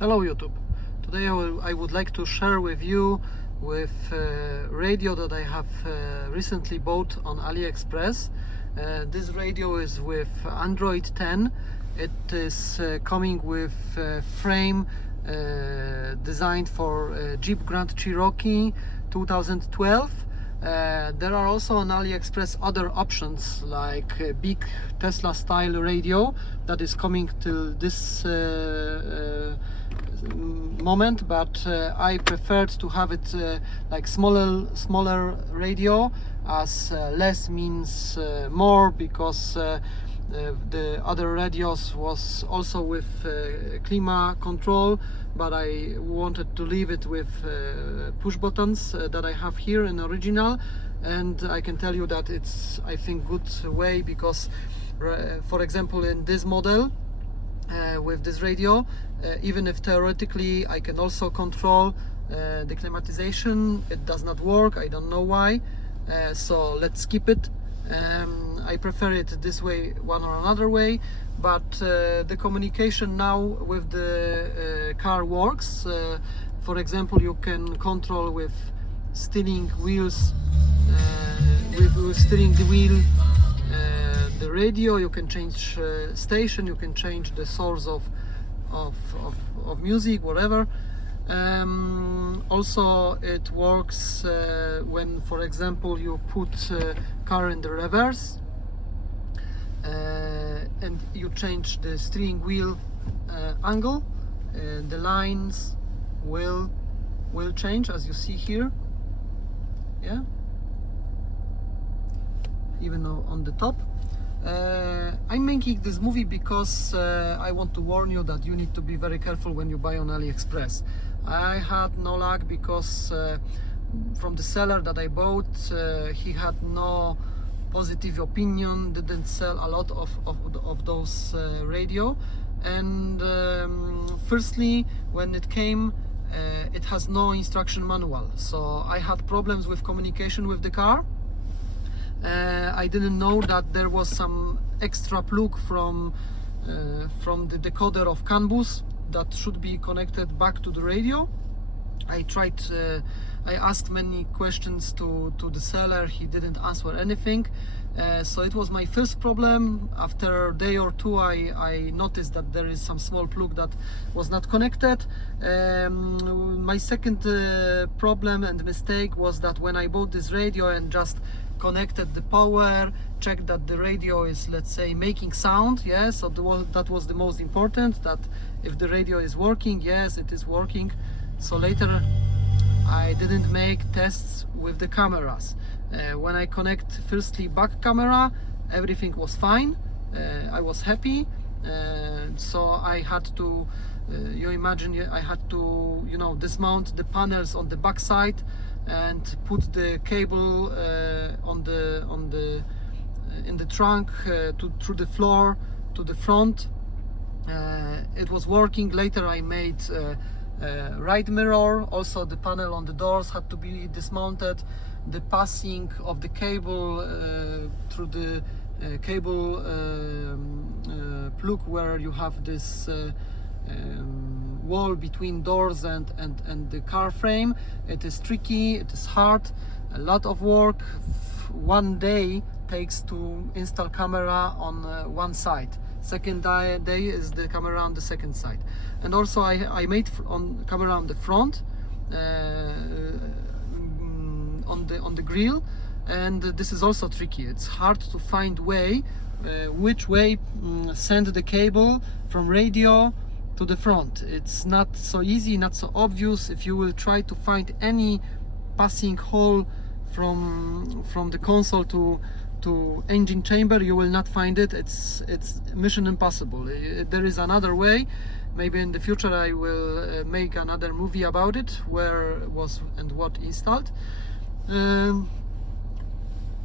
Hello YouTube. Today I would like to share with you radio that I have recently bought on AliExpress. This radio is with Android 10. It is coming with frame designed for Jeep Grand Cherokee 2012. There are also on AliExpress other options like a big Tesla style radio that is coming till this moment, but I preferred to have it like smaller radio, as less means more, because the other radios was also with climate control, but I wanted to leave it with push buttons that I have here in original. And I can tell you that it's, I think, good way, because for example in this model with this radio, even if theoretically I can also control the climatization, it does not work. I don't know why, so let's skip it. I prefer it this way, one or another way, but the communication now with the car works. For example, you can control with steering wheels, with steering the wheel the radio. You can change station, you can change the source of music, whatever. Also it works when, for example, you put car in the reverse and you change the steering wheel angle, the lines will change, as you see here. Yeah, even on the top. I'm making this movie because I want to warn you that you need to be very careful when you buy on AliExpress. I had no luck, because from the seller that I bought, he had no positive opinion, didn't sell a lot of those radio. And firstly, when it came, it has no instruction manual, so I had problems with communication with the car. I didn't know that there was some extra plug from the decoder of CAN bus that should be connected back to the radio. I tried, I asked many questions to the seller. He didn't answer anything. So it was my first problem. After a day or two, I noticed that there is some small plug that was not connected. My second problem and mistake was that when I bought this radio and just connected the power, checked that the radio is, let's say, making sound. Yes, so that was the most important, that if the radio is working, yes, it is working. So later I didn't make tests with the cameras. When I connect firstly back camera, everything was fine. I was happy. So I had to, you imagine, I had to, dismount the panels on the back side and put the cable in the trunk through the floor to the front. It was working. Later I made right mirror. Also the panel on the doors had to be dismounted. The passing of the cable through the cable plug, where you have this wall between doors and the car frame, it is tricky, it is hard, a lot of work. One day takes to install camera on one side. Second day is the camera on the second side. And also I made on camera on the front, on the grill, and this is also tricky. It's hard to find which way send the cable from radio to the front. It's not so easy, not so obvious. If you will try to find any passing hole from the console to engine chamber, you will not find it. It's mission impossible. There is another way. Maybe in the future I will make another movie about it, where was and what installed.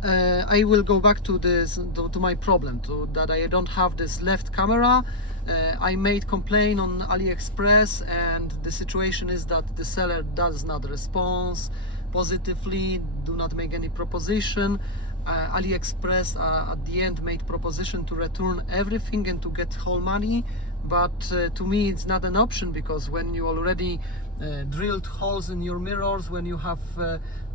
I will go back to this, to my problem, that I don't have this left camera. I made complaint on AliExpress, and the situation is that the seller does not respond positively, do not make any proposition. AliExpress at the end made proposition to return everything and to get whole money, but to me it's not an option, because when you already drilled holes in your mirrors, when you have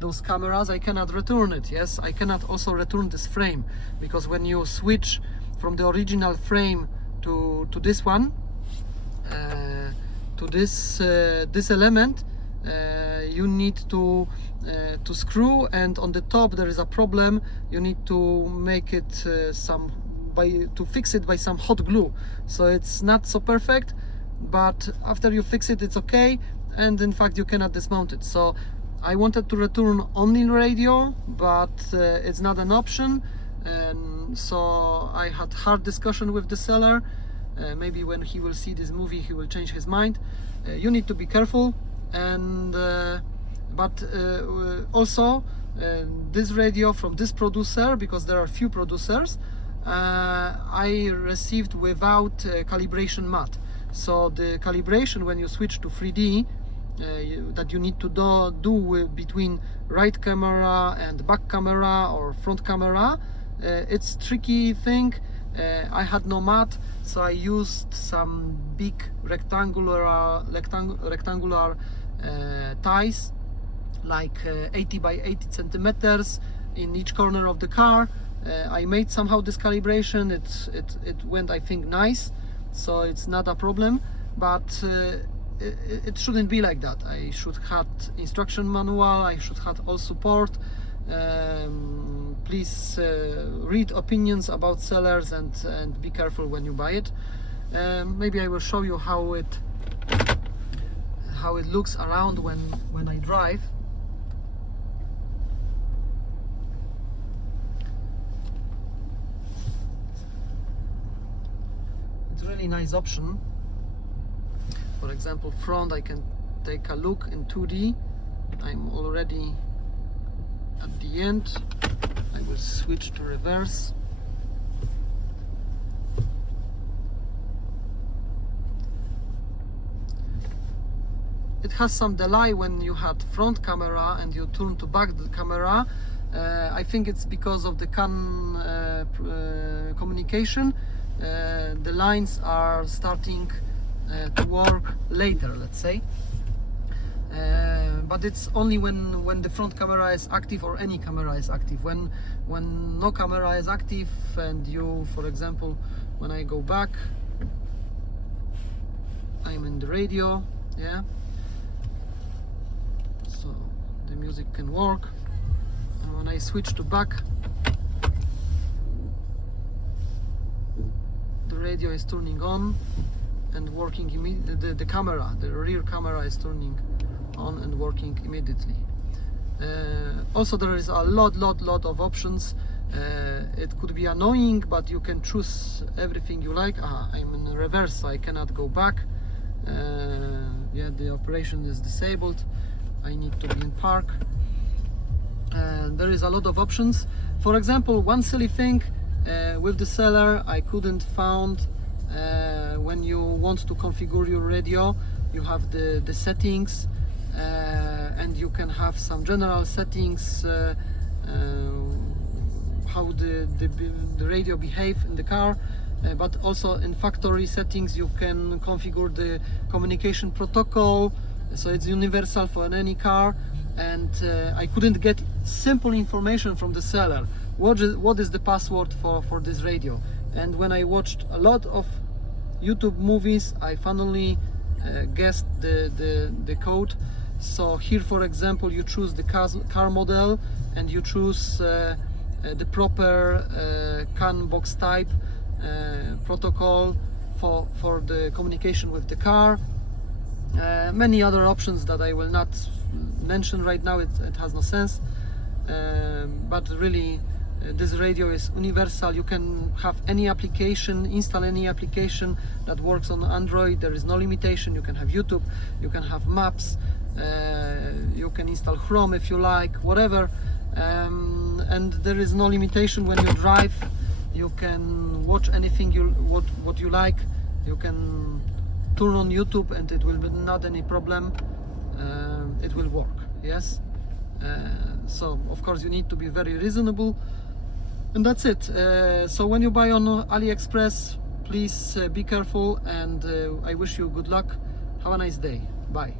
those cameras, I cannot return it. Yes, I cannot also return this frame, because when you switch from the original frame to this one, to this element, you need to screw, and on the top there is a problem. You need to make it to fix it by some hot glue, so it's not so perfect, but after you fix it, it's okay, and in fact you cannot dismount it. So I wanted to return only radio, but it's not an option, and so I had hard discussion with the seller. Maybe when he will see this movie he will change his mind. You need to be careful, and but also this radio from this producer, because there are few producers, I received without calibration mat. So the calibration when you switch to 3D that you need to do between right camera and back camera or front camera, it's tricky thing. I had no mat, so I used some big rectangular ties, like 80 by 80 centimeters in each corner of the car. I made somehow this calibration. It went, I think, nice, so it's not a problem, but it shouldn't be like that. I should have instruction manual, I should have all support. Please read opinions about sellers and be careful when you buy it. Maybe I will show you how it looks around when I drive. It's a really nice option. For example, front, I can take a look in 2D. I'm already at the end. I will switch to reverse. It has some delay when you had front camera and you turn to back the camera. I think it's because of the CAN communication. The lines are starting to work later, let's say. But it's only when the front camera is active, or any camera is active. When no camera is active, and you, for example, when I go back, I'm in the radio, yeah, so the music can work. And when I switch to back, the radio is turning on and working immediately. The camera, the rear camera, is turning on and working immediately. Also, there is a lot of options. It could be annoying, but you can choose everything you like. I'm in reverse, so I cannot go back. Yeah, the operation is disabled. I need to be in park. There is a lot of options. For example, one silly thing with the seller, I couldn't found when you want to configure your radio, you have the settings, and you can have some general settings, how the radio behave in the car, but also in factory settings you can configure the communication protocol, so it's universal for any car. And I couldn't get simple information from the seller. What is the password for this radio? And when I watched a lot of YouTube movies, I finally guessed the code. So here, for example, you choose the car model, and you choose the proper CAN box type protocol for the communication with the car. Many other options that I will not mention right now, it has no sense, but really this radio is universal. You can have any application, install any application that works on Android. There is no limitation. You can have YouTube, you can have maps, you can install Chrome if you like, whatever, and there is no limitation when you drive. You can watch anything what you like. You can turn on YouTube and it will be not any problem. It will work, yes. So of course you need to be very reasonable, And that's it. So when you buy on AliExpress, please be careful, and I wish you good luck. Have a nice day. Bye.